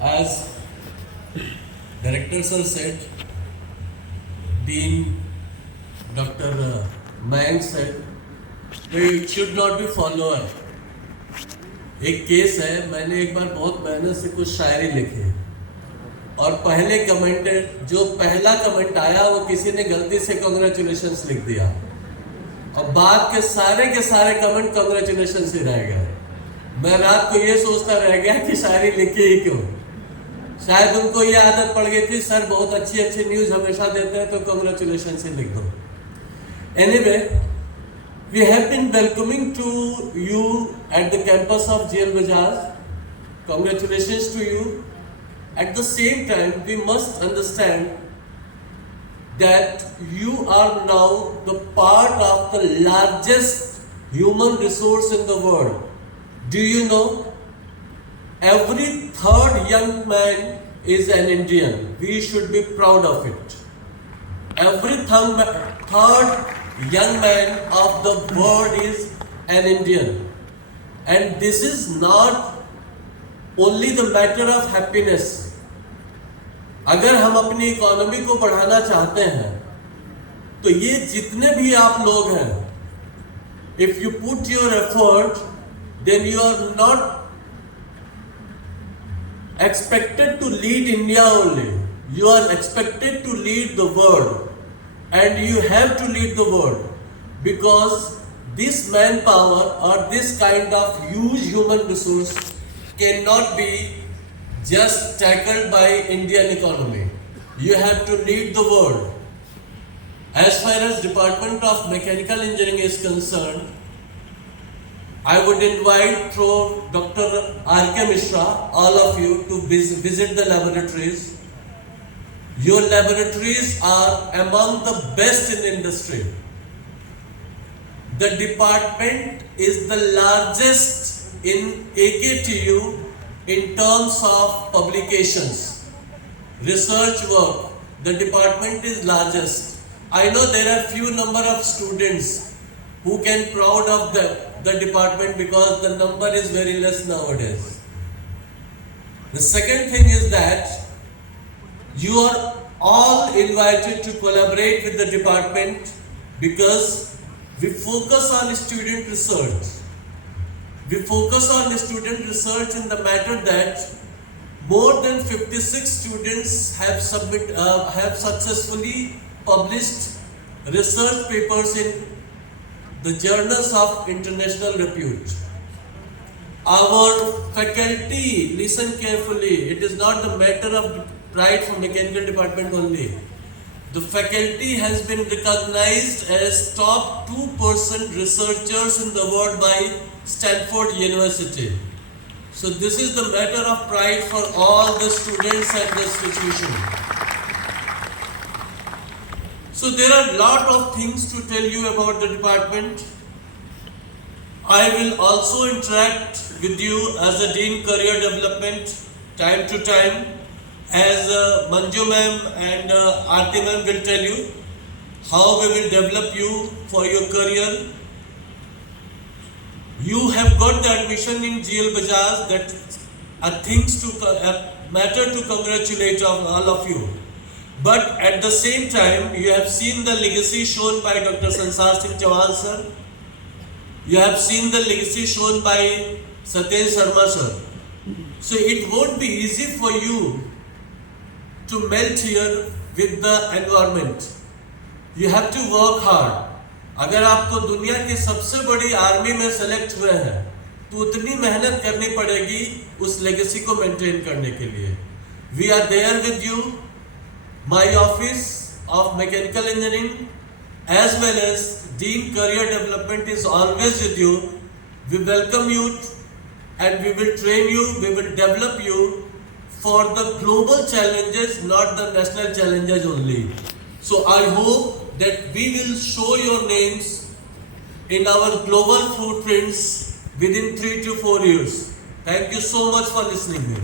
As Director Sir said, Dean Dr. Mayank said, they should not be follower. एक case है, मैंने एक बार बहुत मेहनत से कुछ शायरी लिखी और पहले कमेंट जो पहला कमेंट आया वो किसी ने गलती से कांग्रेचुलेशंस लिख दिया और बाद के सारे कमेंट कांग्रेचुलेशंस ही रह गए। मैं रात को ये सोचता रह गया कि शायरी लिखी ही क्यों। शायद उनको ये आदत पड़ गई थी, सर बहुत अच्छी न्यूज हमेशा देते हैं तो कांग्रेचुलेशंस ही लिख दो। Anyway, we have been welcoming to you at the campus of GL Bajaj. Congratulations to you. At the same time, we must understand that you are now the part of the largest human resource in the world. Do you know? Every third young man is an Indian. We should be proud of it. Every third young man of the world is an Indian. And this is not only the matter of happiness. अगर हम अपनी economy को बढ़ाना चाहते हैं तो ये जितने भी आप लोग हैं, if you put your effort, then you are not expected to lead India only. You are expected to lead the world. And you have to lead the world because this manpower or this kind of huge human resource cannot be just tackled by Indian economy. You have to lead the world. As far as Department of Mechanical Engineering is concerned, I would invite through Dr. R.K. Mishra, all of you to visit the laboratories. Your laboratories are among the best in the industry. The department is the largest in AKTU in terms of publications, research work. The department is largest. I know there are few number of students who can proud of the department because the number is very less nowadays. The second thing is that you are all invited to collaborate with the department because we focus on student research. We focus on student research in the matter that more than 56 students have successfully published research papers in the journals of international repute. Our faculty, listen carefully, it is not the matter of pride for mechanical department only. The faculty has been recognized as top 2% researchers in the world by Stanford University. So this is the matter of pride for all the students and the institution. So there are a lot of things to tell you about the department. I will also interact with you as a Dean Career Development time to time, as Manju ma'am and Aarti ma'am will tell you how we will develop you for your career. You have got the admission in GL Bajaj, that are things to matter to congratulate on all of you. But at the same time, you have seen the legacy shown by Dr. Sansar Singh Chauhan sir. You have seen the legacy shown by Satyaj Sharma sir. So it won't be easy for you to melt here with the environment. You have to work hard. अगर आपको दुनिया की सबसे बड़ी army में select हुए हैं तो उतनी मेहनत करनी पड़ेगी उस लेगेसी को मेंटेन करने के लिए. We are there with you. My office of mechanical engineering as well as Dean Career Development is always with you. We welcome you and we will train you, we will develop you for the global challenges, not the national challenges only. So I hope that we will show your names in our global footprints within 3 to 4 years. Thank you so much for listening here.